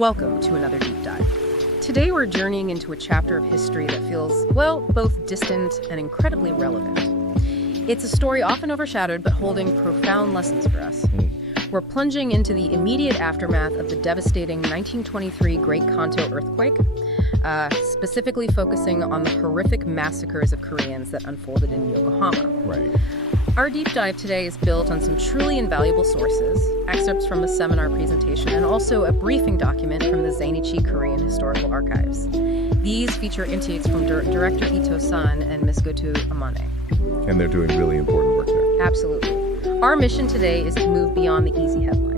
Welcome to another deep dive. Today we're journeying into a chapter of history that feels, well, both distant and incredibly relevant. It's a story often overshadowed but holding profound lessons for us. We're plunging into the immediate aftermath of the devastating 1923 Great Kanto earthquake, specifically focusing on the horrific massacres of Koreans that unfolded in Yokohama. Right. Our deep dive today is built on some truly invaluable sources, excerpts from a seminar presentation, and also a briefing document from the Zainichi Korean Historical Archives. These feature intakes from Director Ito-san and Ms. Goto Amane. And they're doing really important work there. Absolutely. Our mission today is to move beyond the easy headlines,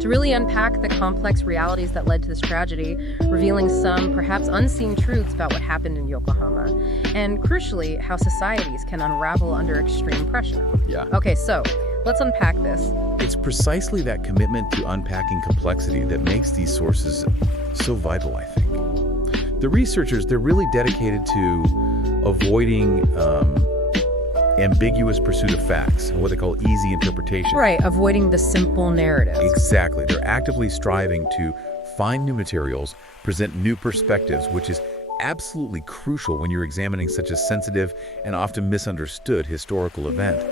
to really unpack the complex realities that led to this tragedy, revealing some perhaps unseen truths about what happened in Yokohama, and crucially, how societies can unravel under extreme pressure. Yeah. Okay, so let's unpack this. It's precisely that commitment to unpacking complexity that makes these sources so vital, I think. The researchers, they're really dedicated to avoiding ambiguous pursuit of facts, and what they call easy interpretation. Right, avoiding the simple narrative. Exactly. They're actively striving to find new materials, present new perspectives, which is absolutely crucial when you're examining such a sensitive and often misunderstood historical event.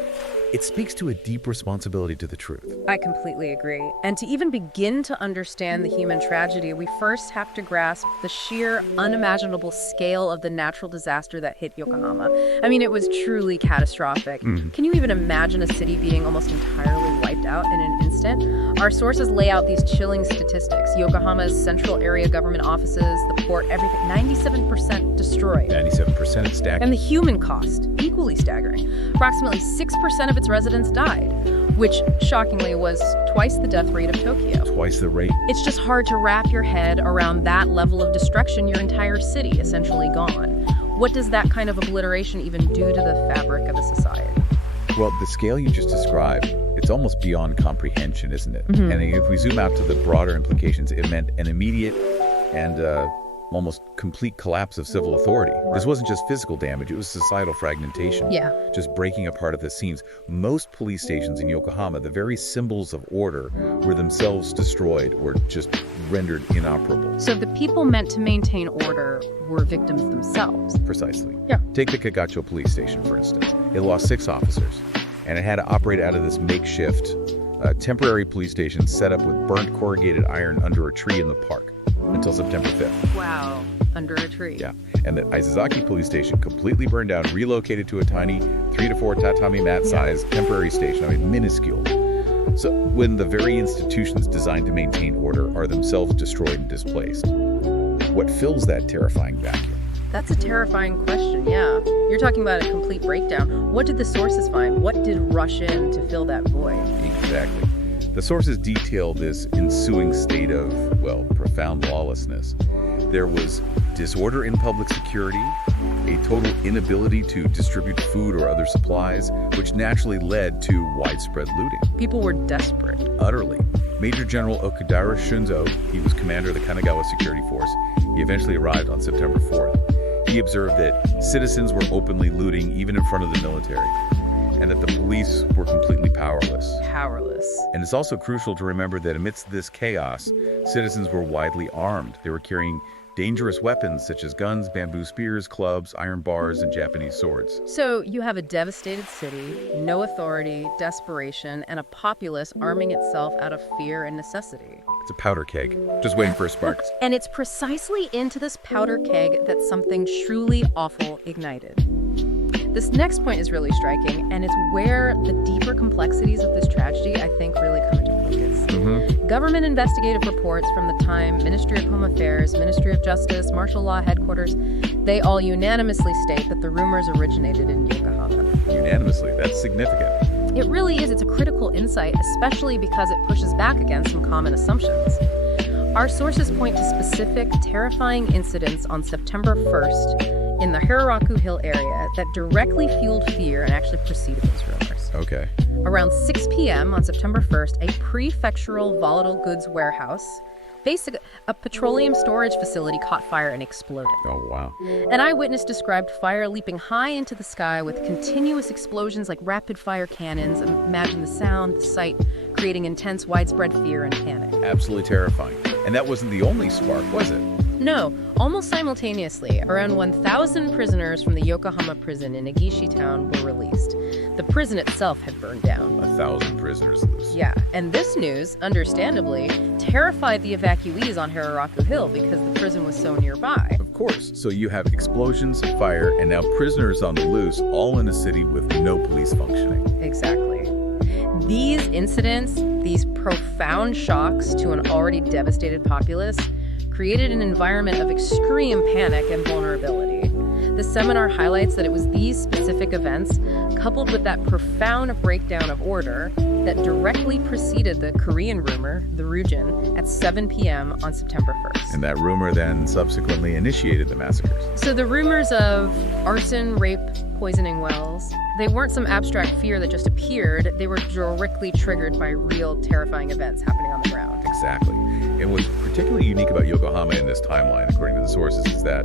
It speaks to a deep responsibility to the truth. I completely agree. And to even begin to understand the human tragedy, we first have to grasp the sheer, unimaginable scale of the natural disaster that hit Yokohama. I mean, it was truly catastrophic. Can you even imagine a city being almost entirely wiped out in an instant? Our sources lay out these chilling statistics. Yokohama's central area government offices, the port, everything, 97% destroyed. 97% is staggering. And the human cost, equally staggering. Approximately 6% of its residents died, which shockingly was twice the death rate of Tokyo. Twice the rate. It's just hard to wrap your head around that level of destruction, your entire city essentially gone. What does that kind of obliteration even do to the fabric of a society? Well, the scale you just described, it's almost beyond comprehension, isn't it? And if we zoom out to the broader implications, it meant an immediate and almost complete collapse of civil authority. This wasn't just physical damage, it was societal fragmentation. Yeah. Just breaking apart at the seams. Most police stations in Yokohama, the very symbols of order, were themselves destroyed or just rendered inoperable. So the people meant to maintain order were victims themselves. Precisely. Yeah. Take the Kagacho police station, for instance. It lost 6 officers, and it had to operate out of this makeshift temporary police station set up with burnt corrugated iron under a tree in the park until September 5th. Wow, under a tree. Yeah, and the Isazaki police station completely burned down, relocated to a tiny 3 to 4 tatami mat size temporary station. I mean, minuscule. So when the very institutions designed to maintain order are themselves destroyed and displaced, what fills that terrifying vacuum? That's a terrifying question, yeah. You're talking about a complete breakdown. What did the sources find? What did rush in to fill that void? Exactly. The sources detail this ensuing state of, well, profound lawlessness. There was disorder in public security, a total inability to distribute food or other supplies, which naturally led to widespread looting. People were desperate. Utterly. Major General Okudara Shunzo, he was commander of the Kanagawa Security Force. He eventually arrived on September 4th. He observed that citizens were openly looting even in front of the military, and that the police were completely powerless. Powerless. And it's also crucial to remember that amidst this chaos, citizens were widely armed. They were carrying dangerous weapons such as guns, bamboo spears, clubs, iron bars, and Japanese swords. So you have a devastated city, no authority, desperation, and a populace arming itself out of fear and necessity. It's a powder keg, just waiting for a spark. And it's precisely into this powder keg that something truly awful ignited. This next point is really striking, and it's where the deeper complexities of this tragedy, I think, really come into focus. Government investigative reports from the time, Ministry of Home Affairs, Ministry of Justice, Martial Law Headquarters, they all unanimously state that the rumors originated in Yokohama. Unanimously, that's significant. It really is. It's a critical insight, especially because it pushes back against some common assumptions. Our sources point to specific, terrifying incidents on September 1st in the Hiraraku Hill area that directly fueled fear and actually preceded those rumors. Okay. Around 6 p.m. on September 1st, a prefectural volatile goods warehouse, a petroleum storage facility, caught fire and exploded. Oh, wow. An eyewitness described fire leaping high into the sky with continuous explosions like rapid-fire cannons. Imagine the sound, the sight, creating intense, widespread fear and panic. Absolutely terrifying. And that wasn't the only spark, was it? No, almost simultaneously, around 1,000 prisoners from the Yokohama prison in Egishi town were released. The prison itself had burned down. 1,000 prisoners loose. Yeah, and this news, understandably, terrified the evacuees on Hararaku Hill because the prison was so nearby. Of course. So you have explosions, fire, and now prisoners on the loose, all in a city with no police functioning. Exactly. These incidents, these profound shocks to an already devastated populace, created an environment of extreme panic and vulnerability. The seminar highlights that it was these specific events, coupled with that profound breakdown of order, that directly preceded the Korean rumor, the Ryujin, at 7 p.m. on September 1st. And that rumor then subsequently initiated the massacres. So the rumors of arson, rape, poisoning wells, they weren't some abstract fear that just appeared. They were directly triggered by real terrifying events happening on the ground. Exactly. And what's particularly unique about Yokohama in this timeline, according to the sources, is that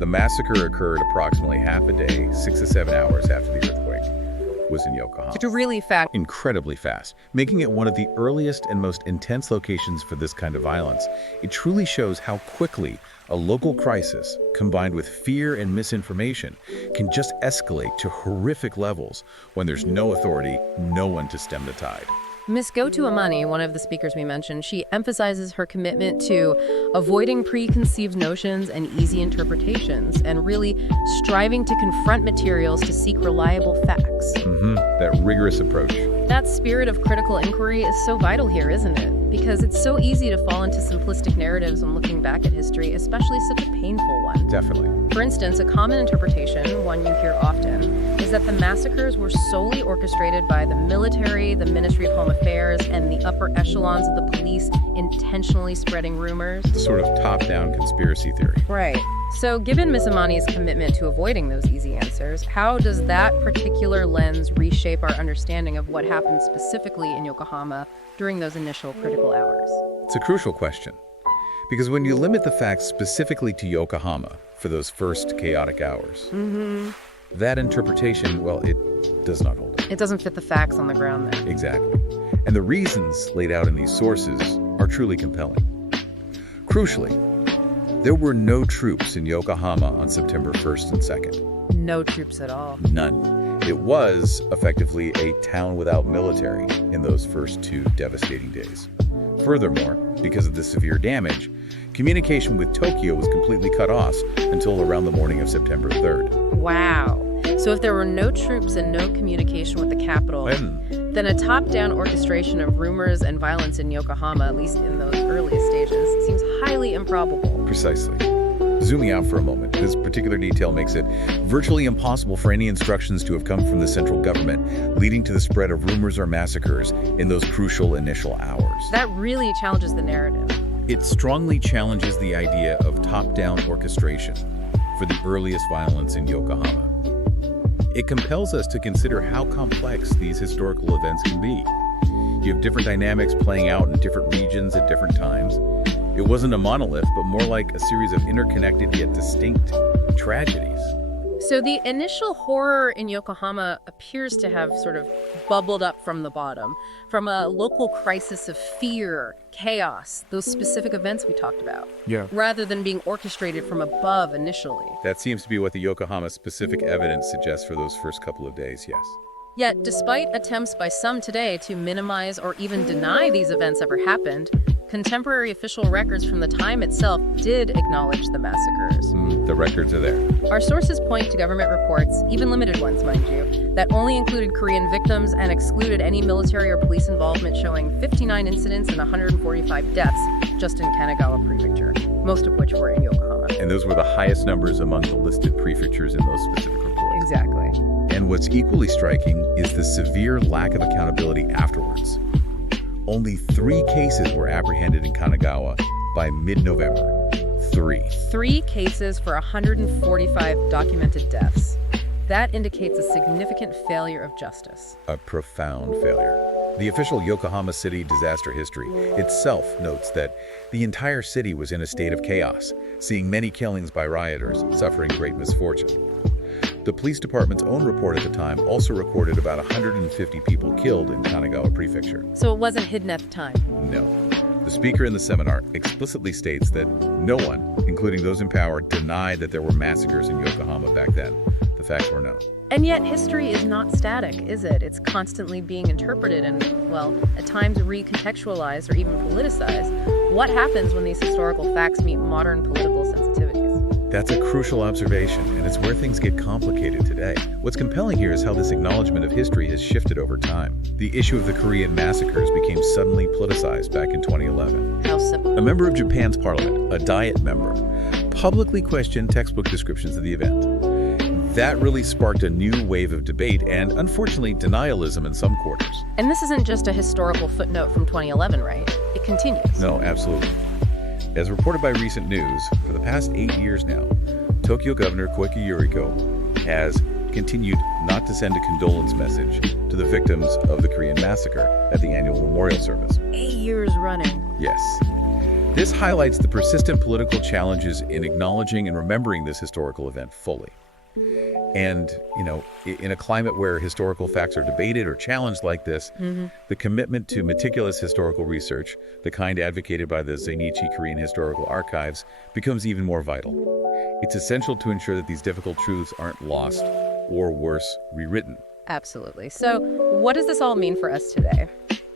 the massacre occurred approximately half a day, 6 to 7 hours after the earthquake was in Yokohama. It's really fast. Incredibly fast, making it one of the earliest and most intense locations for this kind of violence. It truly shows how quickly a local crisis, combined with fear and misinformation, can just escalate to horrific levels when there's no authority, no one to stem the tide. Ms. Goto Amani, one of the speakers we mentioned, she emphasizes her commitment to avoiding preconceived notions and easy interpretations, and really striving to confront materials to seek reliable facts. That rigorous approach. That spirit of critical inquiry is so vital here, isn't it? Because it's so easy to fall into simplistic narratives when looking back at history, especially such a painful one. Definitely. For instance, a common interpretation, one you hear often, is that the massacres were solely orchestrated by the military, the Ministry of Home Affairs, and the upper echelons of the police intentionally spreading rumors. The sort of top-down conspiracy theory. Right. So given Ms. Amani's commitment to avoiding those easy answers, how does that particular lens reshape our understanding of what happened specifically in Yokohama during those initial critical hours? It's a crucial question. Because when you limit the facts specifically to Yokohama for those first chaotic hours, that interpretation, well, it does not hold up. It doesn't fit the facts on the ground there. Exactly. And the reasons laid out in these sources are truly compelling. Crucially, there were no troops in Yokohama on September 1st and 2nd. No troops at all. None. It was effectively a town without military in those first 2 devastating days. Furthermore, because of the severe damage, communication with Tokyo was completely cut off until around the morning of September 3rd. Wow. So if there were no troops and no communication with the capital, then a top-down orchestration of rumors and violence in Yokohama, at least in those earliest stages, seems highly improbable. Precisely. Zooming out for a moment, this particular detail makes it virtually impossible for any instructions to have come from the central government, leading to the spread of rumors or massacres in those crucial initial hours. That really challenges the narrative. It strongly challenges the idea of top-down orchestration for the earliest violence in Yokohama. It compels us to consider how complex these historical events can be. You have different dynamics playing out in different regions at different times. It wasn't a monolith, but more like a series of interconnected yet distinct tragedies. So the initial horror in Yokohama appears to have sort of bubbled up from the bottom, from a local crisis of fear, chaos, those specific events we talked about, rather than being orchestrated from above initially. That seems to be what the Yokohama-specific evidence suggests for those first couple of days, yes. Yet, despite attempts by some today to minimize or even deny these events ever happened, contemporary official records from the time itself did acknowledge the massacres. The records are there. Our sources point to government reports, even limited ones, mind you, that only included Korean victims and excluded any military or police involvement, showing 59 incidents and 145 deaths just in Kanagawa Prefecture, most of which were in Yokohama. And those were the highest numbers among the listed prefectures in those specific reports. Exactly. And what's equally striking is the severe lack of accountability afterwards. Only 3 cases were apprehended in Kanagawa by mid-November. 3. 3 cases for 145 documented deaths. That indicates a significant failure of justice. A profound failure. The official Yokohama City disaster history itself notes that the entire city was in a state of chaos, seeing many killings by rioters, suffering great misfortune. The police department's own report at the time also recorded about 150 people killed in Kanagawa Prefecture. So it wasn't hidden at the time? No. The The speaker in the seminar explicitly states that no one, including those in power, denied that there were massacres in Yokohama back then. The facts were known. And yet history is not static, is it? It's constantly being interpreted and, well, at times recontextualized or even politicized. What happens when these historical facts meet modern political sensitivities? That's a crucial observation, and it's where things get complicated today. What's compelling here is how this acknowledgement of history has shifted over time. The issue of the Korean massacres became suddenly politicized back in 2011. How simple. A member of Japan's parliament, a Diet member, publicly questioned textbook descriptions of the event. That really sparked a new wave of debate and, unfortunately, denialism in some quarters. And this isn't just a historical footnote from 2011, right? It continues. No, absolutely. As reported by recent news, for the past 8 years now, Tokyo Governor Koike Yuriko has continued not to send a condolence message to the victims of the Korean massacre at the annual memorial service. 8 years running. Yes. This highlights the persistent political challenges in acknowledging and remembering this historical event fully. And, in a climate where historical facts are debated or challenged like this, the commitment to meticulous historical research, the kind advocated by the Zainichi Korean Historical Archives, becomes even more vital. It's essential to ensure that these difficult truths aren't lost or, worse, rewritten. Absolutely. So what does this all mean for us today?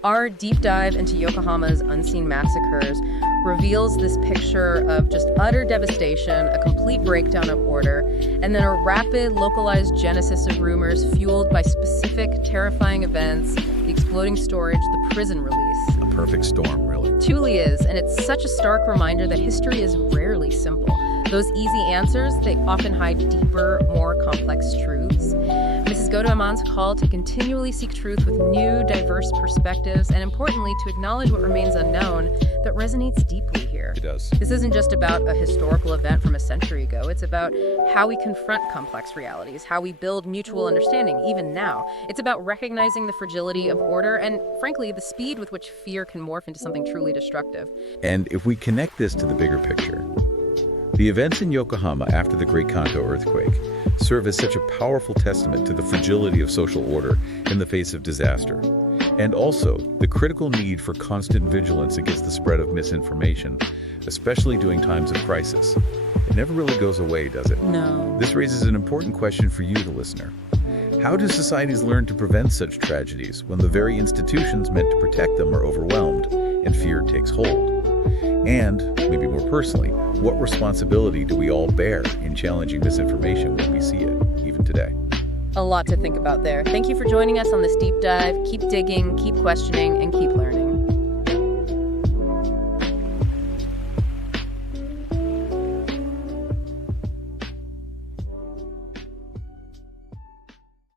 Our deep dive into Yokohama's unseen massacres reveals this picture of just utter devastation, a complete breakdown of order, and then a rapid, localized genesis of rumors fueled by specific, terrifying events, the exploding storage, the prison release. A perfect storm, really. It truly is, and it's such a stark reminder that history is rarely simple. Those easy answers, they often hide deeper, more complex truths. Mrs. Goto Aman's call to continually seek truth with new, diverse perspectives, and importantly, to acknowledge what remains unknown, that resonates deeply here. It does. This isn't just about a historical event from a century ago. It's about how we confront complex realities, how we build mutual understanding, even now. It's about recognizing the fragility of order and, frankly, the speed with which fear can morph into something truly destructive. And if we connect this to the bigger picture, the events in Yokohama after the Great Kanto earthquake serve as such a powerful testament to the fragility of social order in the face of disaster, and also the critical need for constant vigilance against the spread of misinformation, especially during times of crisis. It never really goes away, does it? No. This raises an important question for you, the listener. How do societies learn to prevent such tragedies when the very institutions meant to protect them are overwhelmed and fear takes hold? And, maybe more personally, what responsibility do we all bear in challenging misinformation when we see it, even today? A lot to think about there. Thank you for joining us on this deep dive. Keep digging, keep questioning, and keep learning.